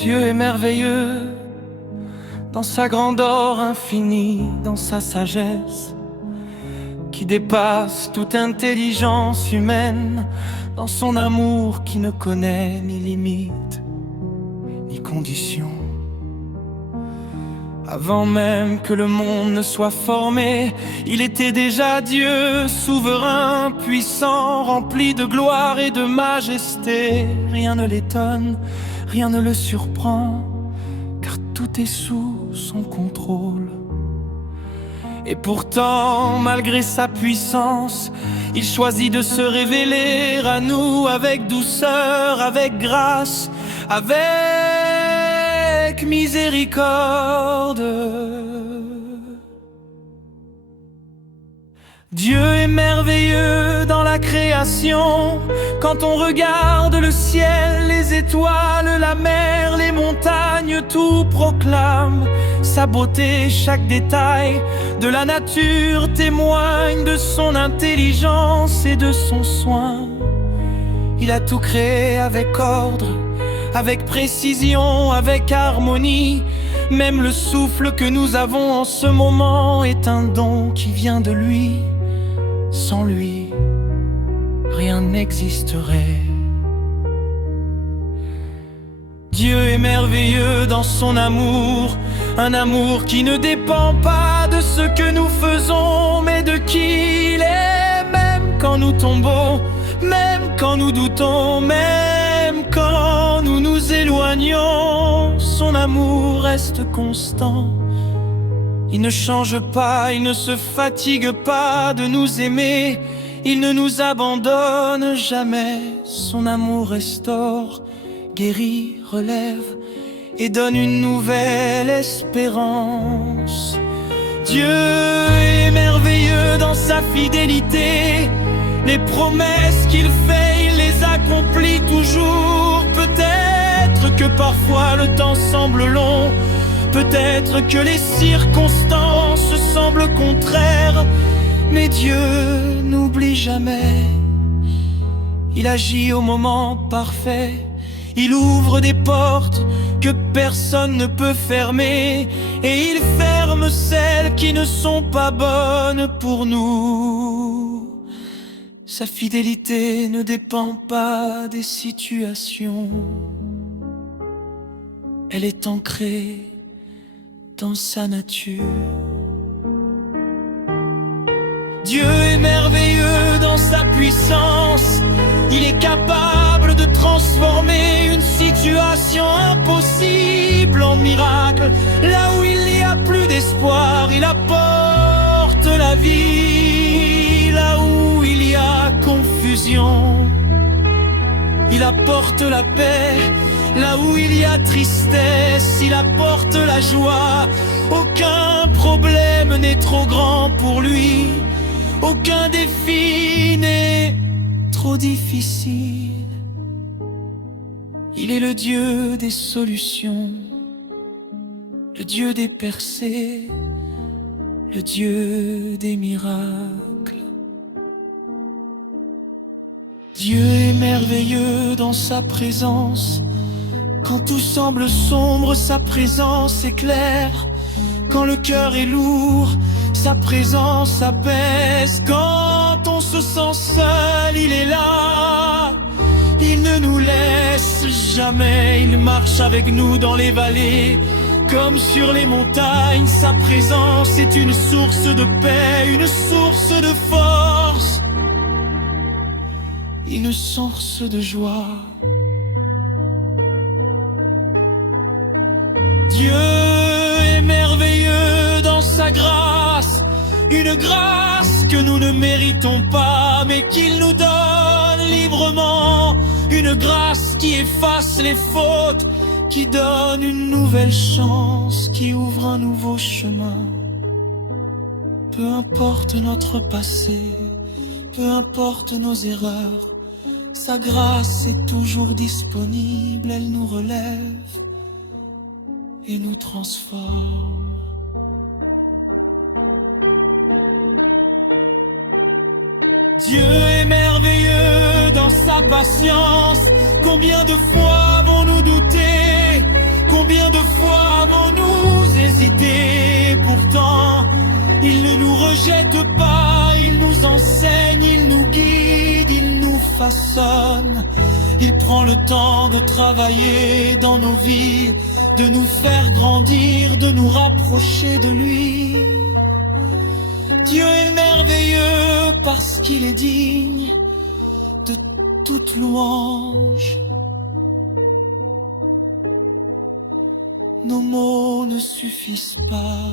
Dieu est merveilleux dans sa grandeur infinie, dans sa sagesse qui dépasse toute intelligence humaine, dans son amour qui ne connaît ni limite ni condition. Avant même que le monde ne soit formé, il était déjà Dieu, souverain, puissant, rempli de gloire et de majesté. Rien ne l'étonne, rien ne le surprend, car tout est sous son contrôle. Et pourtant, malgré sa puissance, il choisit de se révéler à nous avec douceur, avec grâce, avec miséricorde. Dieu est merveilleux dans la création. Quand on regarde le ciel, les étoiles, la mer, les montagnes, tout proclame sa beauté. Chaque détail de la nature témoigne de son intelligence et de son soin. Il a tout créé avec ordre, avec précision, avec harmonie. Même le souffle que nous avons en ce moment est un don qui vient de lui. Sans lui, rien n'existerait. Dieu est merveilleux dans son amour, un amour qui ne dépend pas de ce que nous faisons, mais de qui il est. Même quand nous tombons, même quand nous doutons, même quand nous nous éloignons, son amour reste constant. Il ne change pas, il ne se fatigue pas de nous aimer. Il ne nous abandonne jamais. Son amour restaure, guérit, relève et donne une nouvelle espérance. Dieu est merveilleux dans sa fidélité. Les promesses qu'il fait, il les accomplit toujours. Peut-être que parfois le temps semble long, peut-être que les circonstances semblent contraires, mais Dieu n'oublie jamais. Il agit au moment parfait. Il ouvre des portes que personne ne peut fermer, et il ferme celles qui ne sont pas bonnes pour nous. Sa fidélité ne dépend pas des situations. Elle est ancrée dans sa nature. Dieu est merveilleux dans sa puissance. Il est capable de transformer une situation impossible en miracle. Là où il n'y a plus d'espoir, il apporte la vie. Là où il y a confusion, il apporte la paix. Là où il y a tristesse, il apporte la joie. Aucun problème n'est trop grand pour lui. Aucun défi n'est trop difficile. Il est le Dieu des solutions, le Dieu des percées, le Dieu des miracles. Dieu est merveilleux dans sa présence. Quand tout semble sombre, sa présence éclaire. Quand le cœur est lourd, sa présence apaise. Quand on se sent seul, il est là. Il ne nous laisse jamais. Il marche avec nous dans les vallées comme sur les montagnes. Sa présence est une source de paix, une source de force, une source de joie. Dieu est merveilleux dans sa grâce, une grâce que nous ne méritons pas, mais qu'il nous donne librement. Une grâce qui efface les fautes, qui donne une nouvelle chance, qui ouvre un nouveau chemin. Peu importe notre passé, peu importe nos erreurs, sa grâce est toujours disponible. Elle nous relève et nous transforme. Dieu est merveilleux dans sa patience. Combien de fois avons-nous douté? Combien de fois avons-nous hésité? Pourtant, il ne nous rejette pas, il nous enseigne, il nous guide, il nous façonne. Il prend le temps de travailler dans nos vies, de nous faire grandir, de nous rapprocher de lui. Dieu est merveilleux parce qu'il est digne de toute louange. Nos mots ne suffisent pas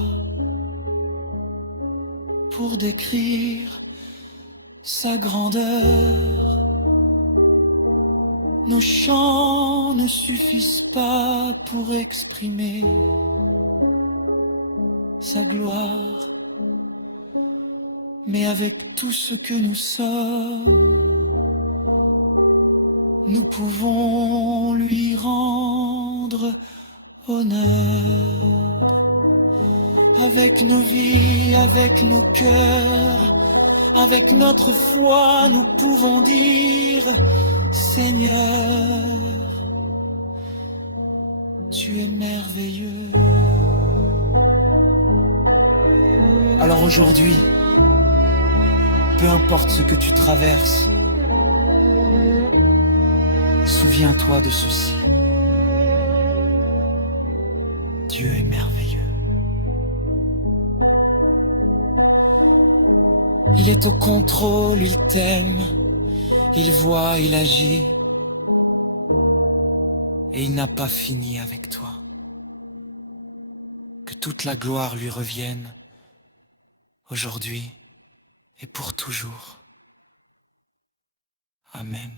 pour décrire sa grandeur. Nos chants ne suffisent pas pour exprimer sa gloire. Mais avec tout ce que nous sommes, nous pouvons lui rendre honneur. Avec nos vies, avec nos cœurs, avec notre foi, nous pouvons dire: Seigneur, tu es merveilleux. Alors aujourd'hui, peu importe ce que tu traverses, souviens-toi de ceci. Dieu est merveilleux. Il est au contrôle, il t'aime, il voit, il agit. Et il n'a pas fini avec toi. Que toute la gloire lui revienne, aujourd'hui et pour toujours. Amen.